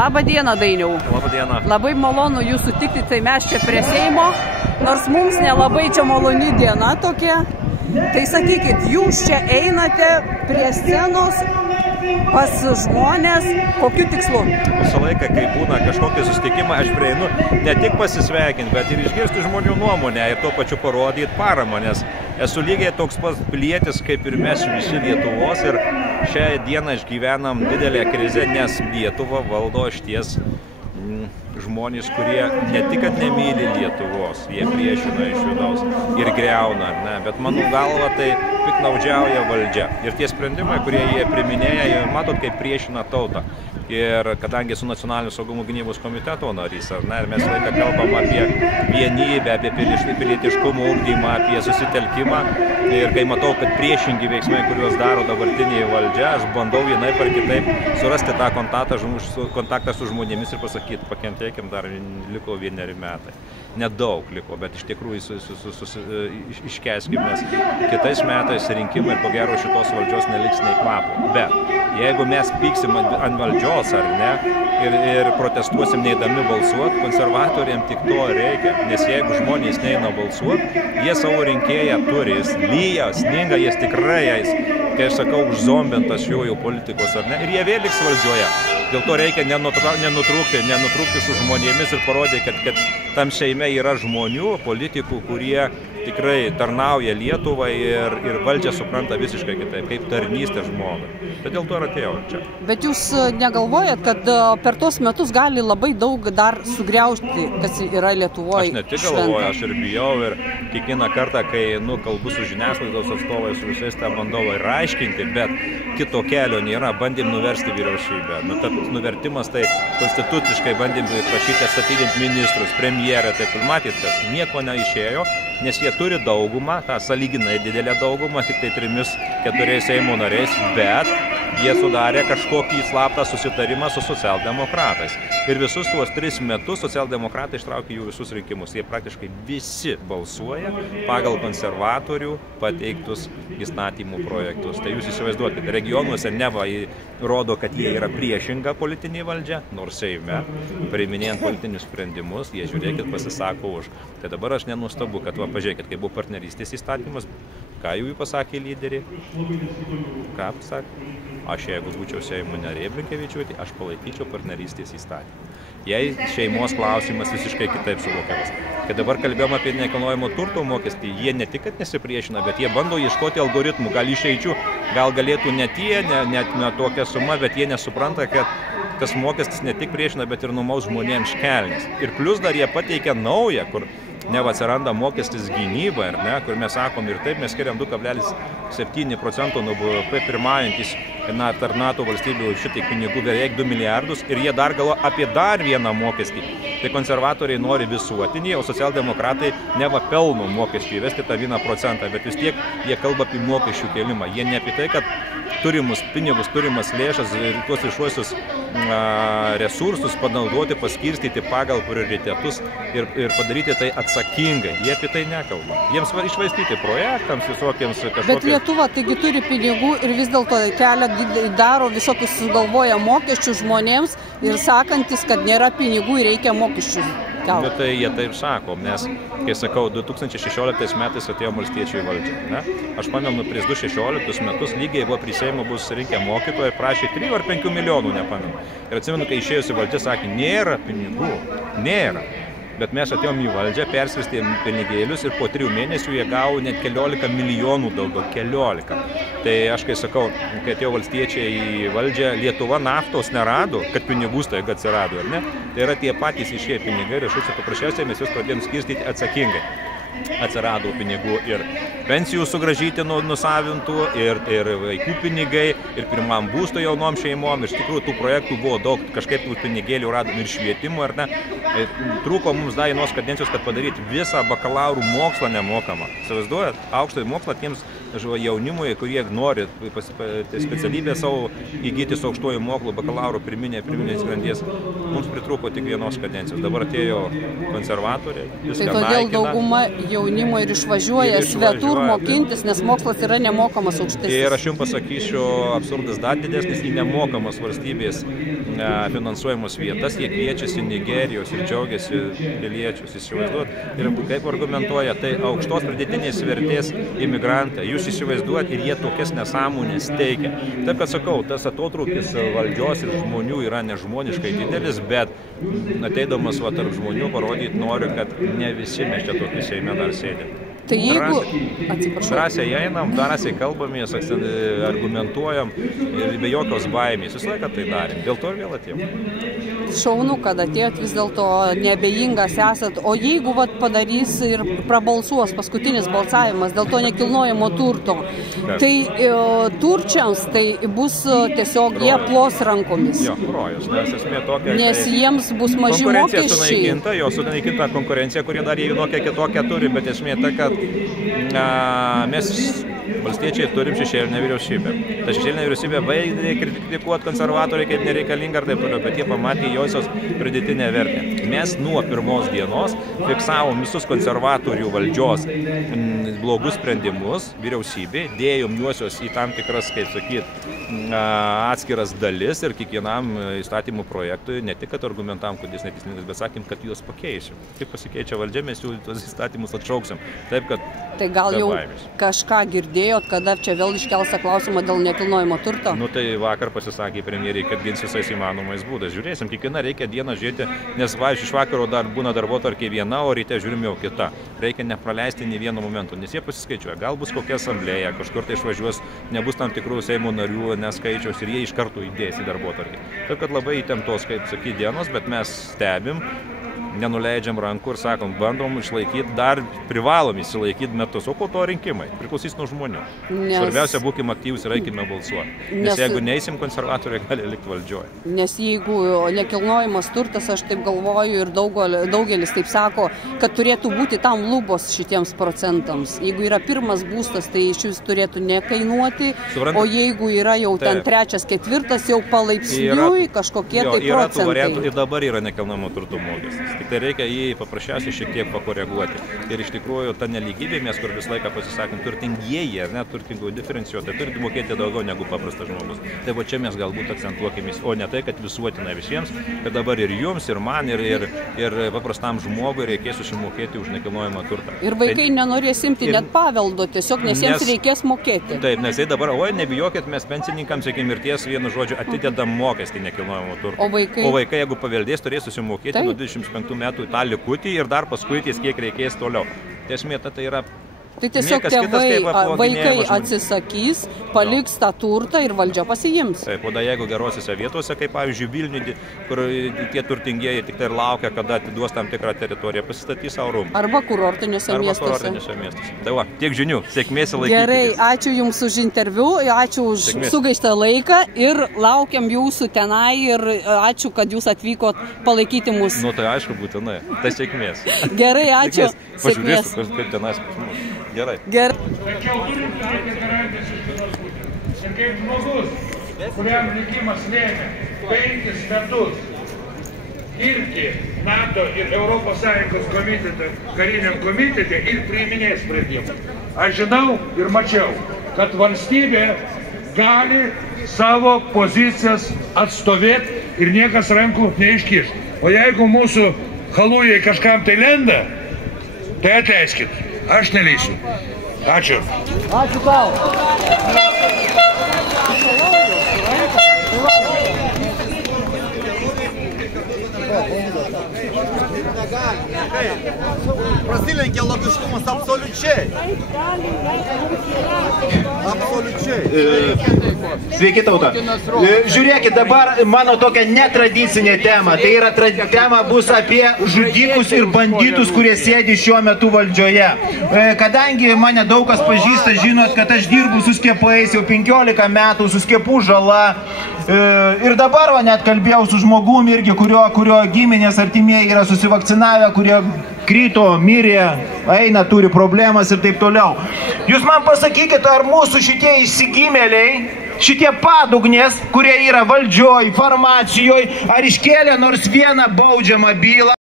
Labą dieną, Dainiau. Labą dieną. Labai malonu jūs sutikti, tai mes čia prie Seimo, nors mums nelabai čia maloni diena tokia. Tai sakykit, jūs čia einate prie scenos pas žmonės, kokiu tikslu? Visą laiką, kai būna kažkokį susitikimą, aš prieinu ne tik pasisveikinti, bet ir išgirsti žmonių nuomonę ir tuo pačiu parodyti paramą, nes esu lygiai toks pats pilietis, kaip ir mes visi Lietuvos, ir šią dieną išgyvenam didelę krizę, nes Lietuvą valdo išties žmonės, kurie ne tik, kad nemyli Lietuvos, jie priešina iš vidaus ir greuna, ne, bet mano galva tai piknaudžiauja valdžia. Ir tie sprendimai, kurie jie priminėja, jie matot, kaip priešina tautą. Ir kadangi esu Nacionalinio saugumo gynybos komiteto narys, ne, ir mes laiką kalbam apie vienybę, apie pilietiškumo ugdymą, apie susitelkimą. Ir kai matau, kad priešingi veiksmai, kuriuos daro dabartinė valdžia, aš bandau vienaip ar kitaip surasti tą kontaktą su žmonėmis ir pasakyti, pakentėkim, dar liko 1 metai. Nedaug liko, bet iš tikrųjų iškęskim, nes kitais metais rinkimai ir ko gero šitos valdžios neliks nei kvapo. Bet jeigu mes pyksim ant valdžios ar ne ir protestuosim neįdami balsuoti, konservatoriams tik to reikia, nes jeigu žmonės neina balsuoti, jie savo rinkėją turi, jis lyja, sninga, jis tikrai jais, kai aš sakau, užzombintas jų politikos ar ne, ir jie vėl liks valdžioje. Dėl to reikia nenutrūkti su žmonėmis ir parodyti, kad tam Seime yra žmonių, politikų, kurie tikrai tarnauja Lietuvai ir valdžia supranta visiškai kitaip, kaip tarnystė žmogui. Tai dėl to ir atėjau čia. Bet jūs negalvojat, kad per tos metus gali labai daug dar sugriaužti, kas yra Lietuvoje? Aš ne tik galvoju, aš ir bijau, ir kiekvieną kartą, kai kalbu su žiniasklaidos atstovais, su visais tą bandau ir aiškinti, bet kito kelio nėra, bandėm nuversti vyriausybę. Nuvertimas tai konstituciškai bandėm prašyti atstatydinti ministrus, premjerą, taip ir matyt, kad nieko neišėjo, nes jie turi daugumą, tą sąlyginai didelę daugumą, tik tai 3-4 Seimo nariais, bet jie sudarė kažkokį slaptą susitarimą su socialdemokratais. Ir visus tuos 3 metus socialdemokratai ištraukė jų visus rinkimus. Jie praktiškai visi balsuoja pagal konservatorių pateiktus įstatymų projektus. Tai jūs įsivaizduokite, regionuose neva rodo, kad jie yra priešinga politinė valdžia, nors Seime, priiminėjant politinius sprendimus, jie žiūrėkit pasisako už. Tai dabar aš nenustabu, kad pažiūrėkit, kai buvo partnerystės įstatymas, ką jų pasakė lyderiai? Ką pasakė? Aš jeigu būčiau Seimo narė Blinkevičiūtė, aš palaikyčiau partnerystės įstatymą. Jei šeimos klausimas visiškai kitaip suvokiamas. Kai dabar kalbėjom apie nekilnojamo turto mokestį, jie ne tik, kad nesipriešina, bet jie bando ieškoti algoritmų, gal išeičių, gal galėtų net tokią sumą, bet jie nesupranta, kad tas mokestis ne tik priešina, bet ir numaus žmonėms kelnes. Ir plus dar jie pateikia naują, kur neva atsiranda mokestis gynyba, kur mes sakom ir taip, mes skiriam 2,7% nuo BVP pirmaujantis tarp NATO valstybių šitiek pinigų, beveik 2 milijardus, ir jie dar galvo apie dar vieną mokestį. Tai konservatoriai nori visuotinį, o socialdemokratai neva pelno mokesčių įvesti tą 1%, bet vis tiek jie kalba apie mokesčių kėlimą. Jie ne apie tai, kad turimus pinigus, turimas lėšas ir tuos viešuosius resursus panaudoti, paskirstyti pagal prioritetus ir padaryti tai atsakingai. Jie apie tai nekalba. Jiems išvaistyti projektams visokiems kažkokiams. Bet Lietuva taigi turi pinigų ir vis dėlto daro visokius sugalvoja mokesčių žmonėms ir sakantis, kad nėra pinigų ir reikia mokesčių. Bet tai jie taip sako, nes, kai sakau, 2016 metais atėjo valstiečiai valdžia. Ne? Aš pamenu, prieš 2016 metus lygiai buvo prie Seimo bus rinkę mokytojai, prašė 3 ar 5 milijonų, nepamenu. Ir atsimenu, kai išėjusi valdžia sakė, nėra pinigų, nėra. Bet mes atėjom į valdžią, persvistėm pinigėlius ir po 3 mėnesių jie gavo net 14 milijonų daugiau, 14. Tai aš kai sakau, kai atėjo valstiečiai į valdžią, Lietuva naftos nerado, kad pinigų staiga atsirado, ar ne? Tai yra tie patys išėję pinigai ir iš jūsų paprasčiausiai mes juos pradėjom skirstyti atsakingai. Atsirado pinigų ir pensijų sugrąžyti nusavintų, ir vaikų pinigai, ir pirmam būsto jaunom šeimom. Iš tikrųjų, tų projektų buvo daug, kažkaip tų pinigėlių radom ir švietimo, ar ne. Trūko mums dar vienos kadencijos, kad padaryti visą bakalaurų mokslą nemokamą. Įsivaizduojat, aukštąjį mokslą tiems jaunimui, kurie nori specialybę savo įgyti su aukštuoju mokslu, bakalauro, pirminės grandies. Mums pritrūko tik vienos kadencijos. Dabar atėjo konservatoriai. Tai todėl dauguma jaunimo ir išvažiuoja svetur mokintis, nes mokslas yra nemokamas aukštesnis. Ir aš jums pasakysiu, absurdas dar didesnis, į nemokamas valstybės finansuojamos vietas, jie kviečiasi Nigerijos ir džiaugiasi piliečius, įsivaizduot. Ir kaip argumentuoja, tai aukštos pridėtinės vertės imigrantai, jūs įsivaizduot ir jie tokias nesąmonės teikia. Taip, kad sakau, tas atotrūkis valdžios ir žmonių yra nežmoniškai didelis, bet ateidamas tarp žmonių parodyti noriu, kad ne visi mes čia tokie Seime dar sėdėm. Tai jeigu... Drąsiai einam, drąsiai kalbamės, argumentuojam ir be jokios baimės. Visą laiką tai darėm. Dėl to ir vėl atėjom. Šaunu, kad atėjot, vis dėlto neabejingas esat. O jeigu padarys ir prabalsuos paskutinis balsavimas dėl to nekilnojamo turto, tai turčiams tai bus tiesiog jie plos rankomis. Jo, rojus, nes esmė tokia... Nes jiems bus maži mokesčiai. Konkurencija sunaikinta, jo sunaikinta konkurencija, kurie dar jie vienokią kitokią turi, bet esmė ta, kad mes valstiečiai turim šešėlinę vyriausybę. Ta šešėlinė vyriausybė baigė kritikuoti konservatoriai kaip nereikalinga ir taip toliau, bet jie pamatė josios pridėtinę vertę. Mes nuo pirmos dienos fiksavom visus konservatorių valdžios blogus sprendimus vyriausybė, dėjom juosios į tam tikras, kaip sakyt, atskiras dalis ir kiekvienam įstatymų projektui ne tik, kad argumentam, kad jis neteisingas, bet sakėm, kad juos pakeisim. Kaip pasikeičia valdžia, mes jų tuos įstatymus atšauksim. Taip, kad tai gal jau kažką girdėjot, kada čia vėl iškels klausimą dėl nekilnojamo turto? Nu tai vakar pasisakė premjeriai, kad gins visais įmanomais būdais. Žiūrėsim, kiekvieną reikia dieną žiūrėti, nes iš vakaro dar būna darbotvarkė viena, o ryte žiūrim jau kita. Reikia nepraleisti nei vieno momento, nes jie pasiskaičiuoja. Gal bus kokia asamblėja, kažkur tai išvažiuos, nebus tam tikrų Seimo narių neskaičiaus ir jie iš karto įdės į darbotvarkę. Taip, kad labai įtemptos, kaip sakyti, dienos, bet mes stebim, nenuleidžiam rankų ir sakom, bandom išlaikyti, dar privalom įsilaikyti metus, o po to rinkimai. Priklausys nuo žmonių. Svarbiausia, būkim aktyvus ir eikime balsuoti. Nes jeigu neįsim, konservatoriai gali likti valdžioje. Nes jeigu nekilnojamas turtas, aš taip galvoju ir daugelis taip sako, kad turėtų būti tam lubos šitiems procentams. Jeigu yra pirmas būstas, tai iš vis turėtų nekainuoti, o jeigu yra jau ten trečias, ketvirtas, jau palaipsniui kažkokie tai procentai. Ir dabar yra nekilnojamo turto mokestis. Tik tai reikia jį paprasčiausiai šiek tiek pakoreguoti. Ir iš tikrųjų ta nelygybė, mes kur visą laiką pasisakėm, turtingieji, ar ne, turtingų diferencijuotai, turi mokėti daugiau negu paprastas žmogus. Tai va čia mes galbūt akcentuokimės, o ne tai, kad visuotinai visiems, kad dabar ir jums, ir man, ir paprastam žmogui reikės susimokėti už nekilnojamą turtą. Ir vaikai nenorės imti net paveldo, tiesiog, nes jiems reikės mokėti. Taip, nes tai dabar, oi, nebijokit, mes pensininkams iki mirties vienu žodžiu atidedam mokestį nekilnojamo turto. O vaikai, jeigu paveldės, turės susimokėti nuo 25 metų į tą likutį ir dar paskui ties kiek reikės toliau. Tai esmė tai yra... Tai tiesiog vaikai atsisakys, paliks tą turtą ir valdžia pasiims. Taip, o da jeigu gerosiuose vietose, kaip pavyzdžiui Vilniuje, kur tie turtingieji tik tai ir laukia, kada atiduos tam tikrą teritoriją, pasistatys savo rūmų. Arba kurortiniuose miestuose. Tai va, tiek žinių, sėkmės laikyti. Gerai, ačiū Jums už interviu, ačiū už sugaištą laiką ir laukiam Jūsų tenai ir ačiū, kad Jūs atvykot palaikyti mus. Nu tai aišku, būtinai. Tai sėkmės. Gerai, ačiū. Sėkmės. Pažiūrėsiu, kaip tenais. Gerai. Ir kaip žmogus, kuriam likimas lėmė 5 metus dirbti NATO ir ES komitete, kariniam komitete ir priiminės sprendimą. Aš žinau ir mačiau, kad valstybė gali savo pozicijas atstovėti ir niekas rankų neiškiš. O jeigu mūsų halujai kažkam tai lenda, tai atleiskit. Aš neleisiu. Ačiū. Ačiū tau. Prasilenkia logiškumas absoliučiai. Sveiki, tauta. Žiūrėkit, dabar mano tokia netradicinė tema. Tai yra tema bus apie žudikus ir banditus, kurie sėdi šiuo metu valdžioje. Kadangi mane daug kas pažįsta, žinot, kad aš dirbu su skiepais jau 15 metų, su skiepų žala. Ir dabar net kalbėjau su žmogum irgi, kurio giminės artimieji yra susivakcinavę, kurie krito, mirė, eina, turi problemas ir taip toliau. Jūs man pasakykite, ar mūsų šitie išsigimėliai, šitie padugnės, kurie yra valdžioj, farmacijoj, ar iškėlė nors vieną baudžiamą bylą?